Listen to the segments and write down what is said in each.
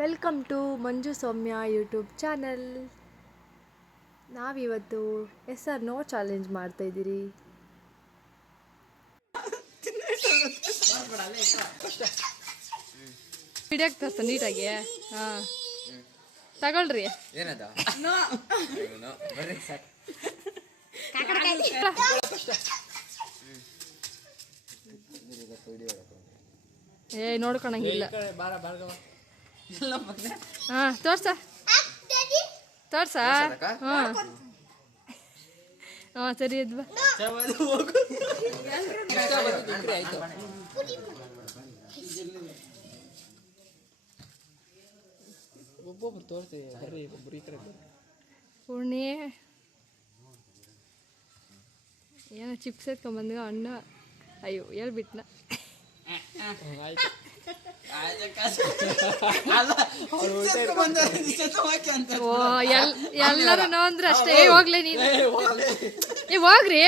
Welcome to Manju Soumya YouTube channel. ನಾವಿವತ್ತು yes or no challenge ಮಾಡ್ತಾಯಿದ್ದೀರಿ. ಹಿಡಿಯಕ್ಕೆ ತರ್ಸ ನೀಟಾಗಿ. ಹಾಂ ತಗೊಳ್ರಿ. ಏನದ ಏ ನೋಡ್ಕೊಳಂಗಿಲ್ಲ. ಹಾಂ ತೋರ್ಸ ತೋರ್ಸ. ಹಾಂ ಹಾಂ ಸರಿ ಅದ್ವಾ. ಒಬ್ಬೊಬ್ರು ತೋರ್ಸಿ ಬರ್ರಿ, ಒಬ್ರು ಈ ಕಡೆ ಪೂರ್ಣಿ ಏನೋ ಚಿಪ್ಸ್ ಎತ್ಕೊಂಬಂದ ಅಣ್ಣ. ಅಯ್ಯೋ ಹೇಳ್ಬಿಟ್ನ. ಓ ಎಲ್ಲರೂ ನೋ ಅಂದ್ರೆ ಅಷ್ಟೇ. ಹೋಗ್ಲೇ ನೀನು ಹೋಗ್ರಿ.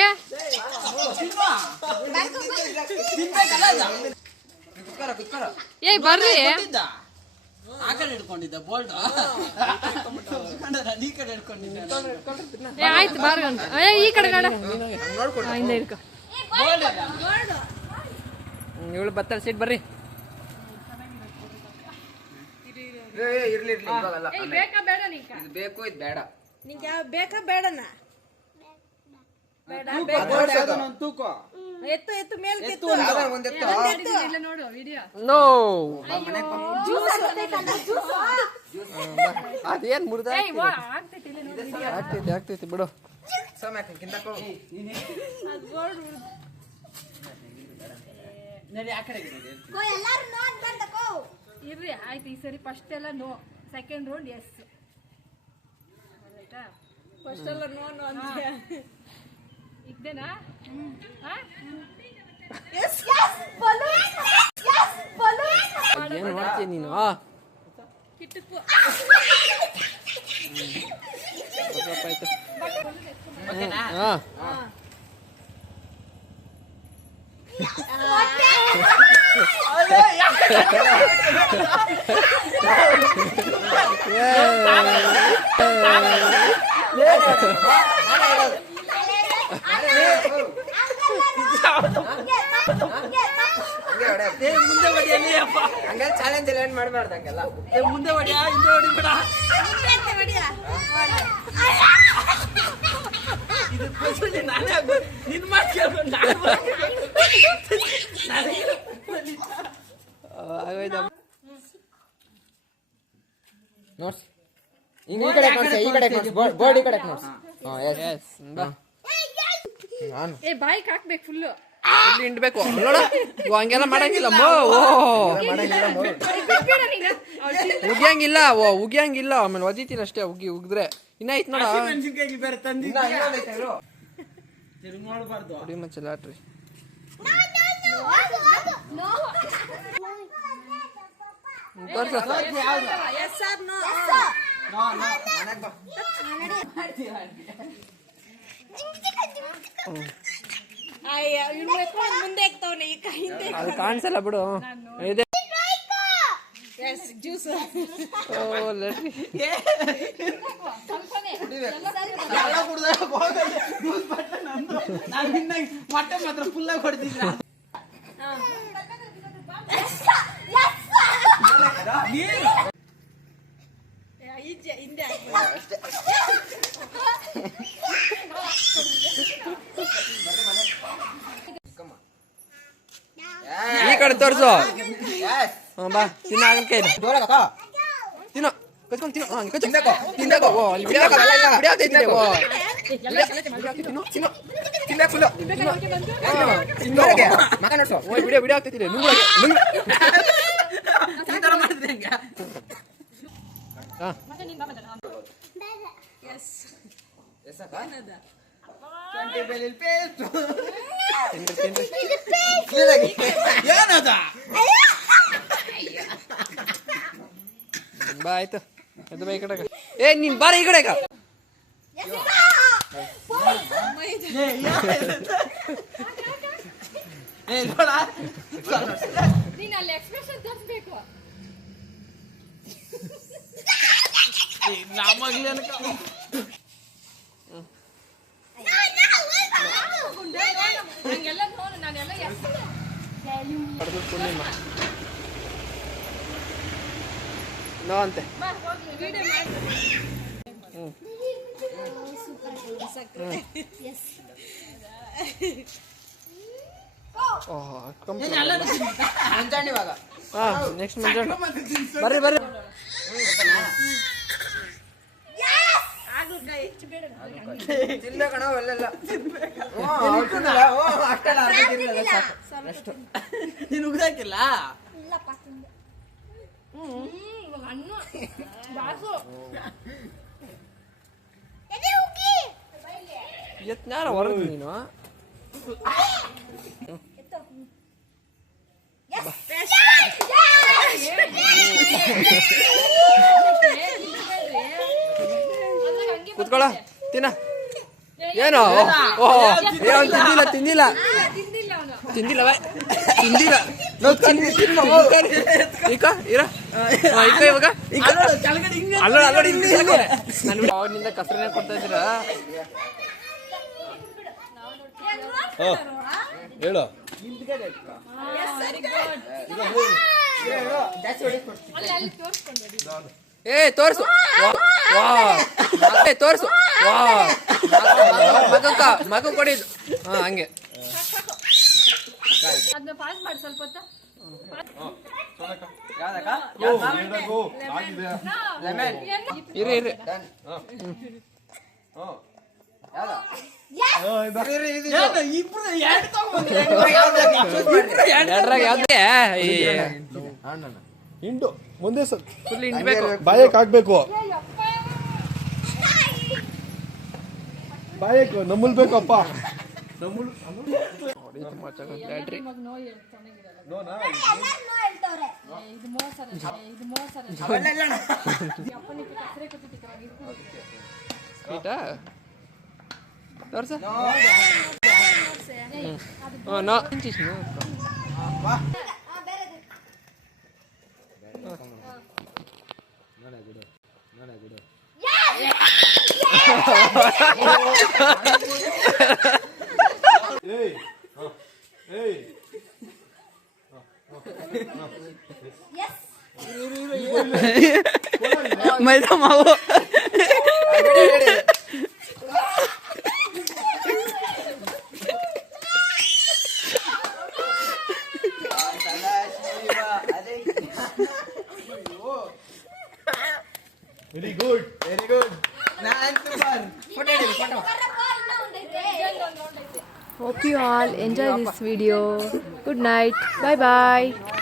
ಏಯ್ ಬರ್ರಿ. ಆಯ್ತು ಬಾರ್ಗಂಟ. ಈ ಕಡೆ ನೋಡ ಹಿಂದೆ ಇರ್ಕ. ಇವಳು ಬತ್ತಾಳ ಸೀಟ್ ಬರ್ರಿ. ಇರ್ಲಿ ಬೇಕಾ ಬೇಡ ಇದು ಬೇಕು ಇದು ಬೇಡ. ನಿಂಗೆ ಬೇಕಾ ಬೇಡನಾ? ಎತ್ತು ಎತ್ತು ಮೇಲೆ ನೋಡು ವಿಡಿಯೋ. ನೋ ಅದೇನ್ ಮುರ್ದ ಆಗ್ತೈತಿ ಬಿಡು. ಇರ್ರಿ ಆಯ್ತು. ಈ ಸರಿ ಫಸ್ಟ್ ಎಲ್ಲ no, second round yes. First ಎಲ್ಲ ನೋ ನೋ ಅಂದ್ರೆ ಇದ್ದೇನಾ? ಏನ್ ಮಾಡ್ತೀನಿ ನೀನು? ಕಿಟ್ಟುಕು ಆಯ್ತು. ಮುಂದೆ ಚಾಲೆಂಜ್ ಎಲ್ಲ ಏನ್ ಮಾಡ್ಬಾರ್ದು ಹಂಗೆಲ್ಲ. ಮುಂದೆ ಹೊಡಿಯ ಹಿಂದೆ ಹೊಡಿಬೇಡ. ನಿನ್ ಮಾತು ಕೇಳ್ಕೊಂಡು ನೋಡ್ಸ್ ಹಿಂಗ ಈ ಕಡೆ ನೋಡ್ಸಿ, ಈ ಕಡೆ ನೋಡ್ಸಿ, ಬೋರ್ಡ್ ಈ ಕಡೆ ನೋಡ್ಸಿ. ನಾನು ಏ ಬಾಯಿಗೆ ಹಾಕ್ಬೇಕು ಫುಲ್ಲು. ಇಲ್ಲಿ ಹಿಂಡ್ಬೇಕು ನೋಡ. ಹಂಗೆಲ್ಲ ಮಾಡಂಗಿಲ್ಲ. ಉಗಿಯಂಗಿಲ್ಲ. ಉಗಿಯಂಗಿಲ್ಲ. ಆಮೇಲೆ ಒದಿತೀನಿ ಅಷ್ಟೇ. ಉಗಿದ್ರೆ ಇನ್ನ ಐತ್ ನೋಡ. ಹೊಡಿ ಮಚ್ಚ ಲಾಟ್ರಿ. ಮುಂದೆ ಆಗ್ತಾವನೆ ಈ ಕೈ ಹಿಂದೆ ಅದು ಕಾಣಿಸಲ್ಲ ಬಿಡು. ಇದೆ ಜ್ಯೂಸ್. ಮೊಟ್ಟೆ ಮಾತ್ರ ಫುಲ್ ಕೊಡ್ತಿದ್ರ. ಹಿಂದೆ ಈ ಕಡೆ ತೋರ್ಸು. ಬಾ ತಿನ್ನ ಆಗಲ್ ಕೈ ತಿನ್ನೋ ಕಚ್ಕೊಂಡು ತಿನ್ನೋ. ತಿನ್ಬೇಕು ತಿನ್ಬೇಕು. ವಿಡಿಯೋ ಆಗ್ತೈತಿ. ಬಾ ಆಯ್ತು. ಅದು ಬಾ ಈ ಕಡೆ. ಏ ನೀನ್ ಬಾರ ಈ ಕಡೆ. ನೀನು ಅಲ್ಲಿ ಎಕ್ಸ್ಪ್ರೆಷನ್ ತೋರಿಸ್ಬೇಕು. ಹಂಗೆಲ್ಲ ನೋಡು ನಾನೆಲ್ಲ ಪೂರ್ಣಿಮಾ ನೋ ಅಂತೆ ವಿಡಿಯೋ ಮಾಡಿ ಮುಂಜಾನೆ ಇವಾಗ ಹಾಂ ನೆಕ್ಸ್ಟ್ ಮುಂಜಾನೆ ಬರ್ರಿ ಬರ್ರಿ ತಿನ್ಬೇಕಣ್ಣ ಅವೆಲ್ಲ ನೀನು ಉಗ್ದಾಕಿಲ್ಲ ಇವಾಗ ಹಣ್ಣು ಬಾಸು ಎತ್ನಾರ ಹೊರದು ನೀನು ಕೂತ್ಕೊಳ್ಳ ತಿನ್ನ ಏನು ಓಹೋ ಏನು ತಿಂದಿಲ್ಲ ತಿಂದಿಲ್ಲ ತಿಂದಿಲ್ಲ ಅವನು ತಿಂದಿಲ್ಲ ಬೈ ತಿಂದಿಲ್ಲ ಈಗ ಇರ ಈಗ ಇವಾಗ ಅಲ್ಲೋಡಿ ಅಲ್ಲೋಡಿ ನಾನು ಅವಾಗಿನಿಂದ ಕಸರನೆ ಕೊಡ್ತಾ ಇದ್ದೀರ ಹೇಳು ಅಲ್ಲಿ ತೋರಿಸ್ಕೊಂಡು ಏ ತೋರ್ಸು ವಾ ಏ ತೋರ್ಸು ವಾ ಮಗ ಕೊಡಿದ್ದು ಹಾ ಹಂಗೆ ಅದನ್ನ ಪಾಸ್ ಮಾಡಿ ಸ್ವಲ್ಪ ಹೊತ್ತು ಇರಿ ಇರಿ ಎರಡ್ರಾಗ ಯಾವ್ದೇ ಹಿಂಡು ಮುಂದೆ ಫುಲ್ ಹಿಂಡ್ಬೇಕು ಬಾಯಕ್ ಹಾಕ್ಬೇಕು ಬಾಯಕ್ ನಮ್ಮಲ್ ಬೇಕಪ್ಪ ಬ್ಯಾಟ್ರಿ ಇವಾಗ ನೋ ಚೆನ್ನಾಗಿರಲ್ಲ ಇದು ಮೋಸರ ಇದು ಮೋಸರ ಅಪ್ಪನಿಗೆ ಕಸರೆ ಕೊಟ್ಟಿದ್ದೀರ ಸ್ವೀಟಾ ತೋರ್ಸ ನೋ ಮೈದಾ ಮಾವು very good very good non super photo Hope you all enjoy this video. Good night. Bye bye.